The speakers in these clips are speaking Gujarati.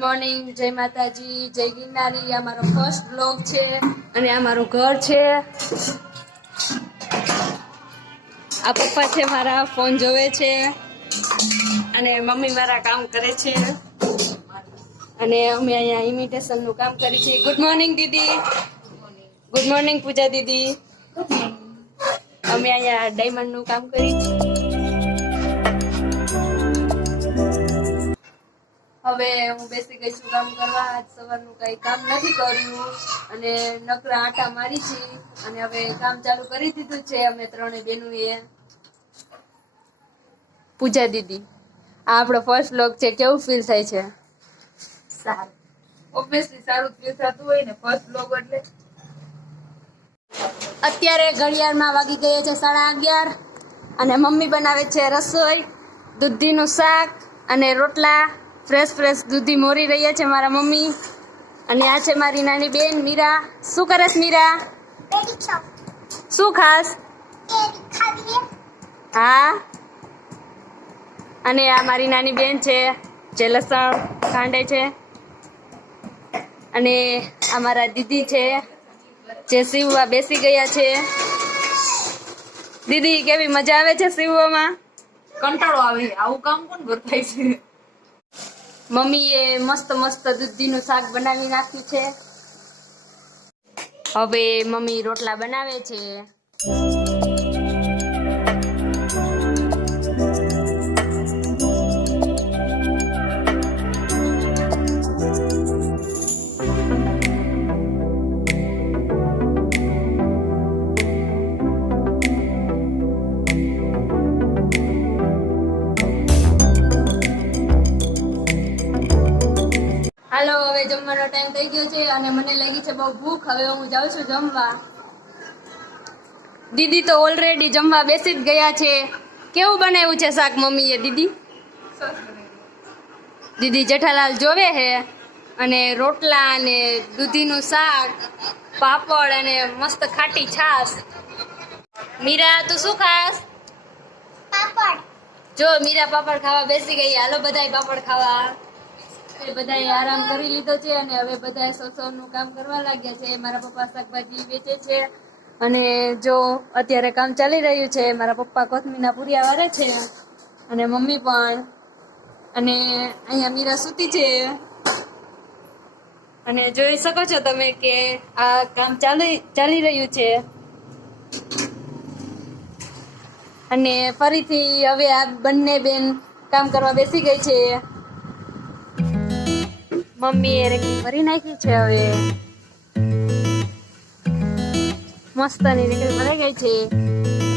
મોર્નિંગ, જય માતાજી, જય ગિરનારી. આ મારો ફર્સ્ટ બ્લોગ છે અને આ મારું ઘર છે. આ પપ્પા છે મારા, ફોન જોવે છે અને મમ્મી મારા કામ કરે છે અને અમે અહીંયા ઇમિટેશન નું કામ કરીએ છીએ. ગુડ મોર્નિંગ દીદી. ગુડ મોર્નિંગ પૂજા દીદી. અમે અહીંયા ડાયમંડ નું કામ કરીએ છીએ. હવે હું બેસી ગઈ છું કામ કરવા. આજ સવારનું કઈ કામ નથી કર્યું અને નકરા આટા મારી છે અને હવે કામ ચાલુ કરી દીધું છે અમે ત્રણે બેનુએ. પૂજા દીદી, આ આપણો ફર્સ્ટ વ્લોગ છે, કેવું ફીલ થાય છે? સારું, ઓબ્વિયસલી સારું ફીલ થતું હોય ને ફર્સ્ટ વ્લોગ એટલે. અત્યારે ઘડિયાળમાં વાગી ગયા છે 11:30 અને મમ્મી બનાવે છે રસોઈ, દૂધીનું શાક અને રોટલા. ફ્રેશ દૂધી મોરી રહ્યા છે મારા મમ્મી. અને આ છે મારી નાની બેન મીરા. શું કરસ મીરા? શું ખાસ? હા. અને આ મારી નાની બેન છે જે લસણ કાંડે છે. અને આ મારા દીદી છે જે સીવવા બેસી ગયા છે. દીદી, કેવી મજા આવે છે સીવવામાં? કંટાળો આવે, આવું કામ કોણ કરતા છે? મમ્મીએ મસ્ત દૂધીનું શાક બનાવી નાખ્યું છે. હવે મમ્મી રોટલા બનાવે છે. હાલો, હવે જમવાનો ટાઈમ થઈ ગયો છે અને મને લાગી છે બહુ ભૂખ. હવે હું જાઉં છું જમવા. દીદી તો ઓલરેડી જમવા બેસી જ ગયા છે. કેવું બનાવ્યું છે શાક મમ્મીએ? દીદી જેઠાલાલ જોવે છે. અને રોટલા અને દૂધીનું શાક, પાપડ અને મસ્ત ખાટી છાશ. મીરા, તું શું ખાસ? પાપડ. જો મીરા પાપડ ખાવા બેસી ગઈ. હાલો બધાય પાપડ ખાવા. બધાએ આરામ કરી લીધો છે અને હવે બધાએ સોસોનું કામ કરવા લાગ્યા છે. મારા પપ્પા શાકભાજી વેચે છે અને જો અત્યારે કામ ચાલી રહ્યું છે. મારા પપ્પા કોથમીરના પૂરિયા વારે છે અને મમ્મી પણ. અને અહીંયા મીરા સૂતી છે અને જોઈ શકો છો તમે કે આ કામ ચાલી રહ્યું છે. અને ફરીથી હવે આ બંને બેન કામ કરવા બેસી ગઈ છે. મમ્મી એ રેકી ભરી નાખી છે. હવે મસ્તની રેકી ભરાઈ ગઈ છે.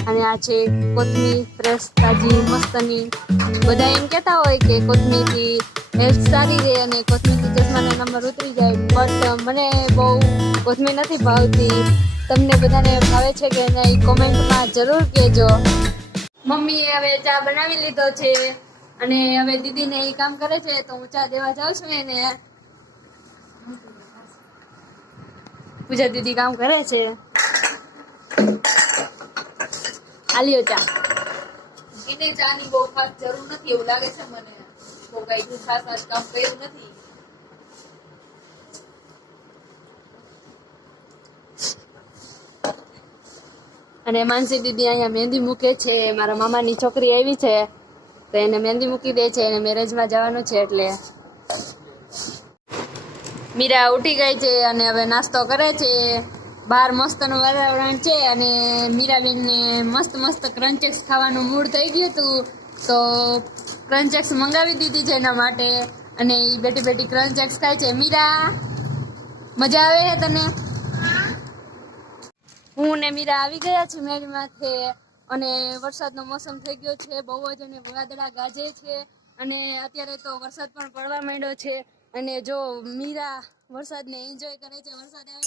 અને આ છે કોથમીર, ફ્રેશ તાજી મસ્તની. બધા એમ કહેતા હોય કે કોથમીરથી હેલ્થ સારી રહે અને કોથમીરથી ચશ્માના નંબર ઉતરી જાય, બટ મને બહુ કોથમીર નથી ભાવતી. તમને બધાને ભાવે છે કે નહીં કોમેન્ટમાં જરૂર કહેજો. મમ્મીએ હવે ચા બનાવી લીધો છે અને હવે દીદીને એ કામ કરે છે તો હું ચા દેવા જાઉં છું એને. પૂજા દીદી કામ કરે છે. આલ્યો ચા. એને ચાની બહુ ખાસ જરૂર નથી એવું લાગે છે મને. બહુ કઈ ખાસ આજ કામ કર્યું નથી. અને માનસી દીદી અહીંયા મહેંદી મૂકે છે. મારા મામાની છોકરી આવી છે તો એને મહેંદી મૂકી દે છે. એને મેરેજમાં જવાનું છે એટલે. મીરા ઉઠી ગઈ છે અને હવે નાસ્તો કરે છે. બહાર મસ્તનું વાતાવરણ છે અને મીરાબેનને મસ્ત ક્રન્ચેક્સ ખાવાનું મૂડ થઈ ગયું હતું તો ક્રન્ચેક્સ મંગાવી દીધી છે એના માટે અને એ બેટી ક્રન્ચેક્સ ખાય છે. મીરા, મજા આવે છે તને? હું ને મીરા આવી ગયા છે મેળીમાંથી અને વરસાદનો મોસમ થઈ ગયો છે બહુ જ અને વાદળા ગાજે છે અને અત્યારે તો વરસાદ પણ પડવા માંડ્યો છે. અને જો મીરા વરસાદને એન્જોય કરે છે. વરસાદ આવે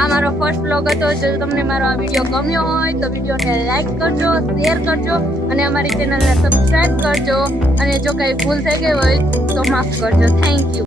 આ મારો ફર્સ્ટ વ્લોગ હતો. જો તમને મારો આ વિડીયો ગમ્યો હોય તો વિડીયોને લાઈક કરજો, શેર કરજો અને અમારી ચેનલને સબસ્ક્રાઇબ કરજો. અને જો કંઈ ભૂલ થઈ ગઈ હોય તો માફ કરજો. Thank you.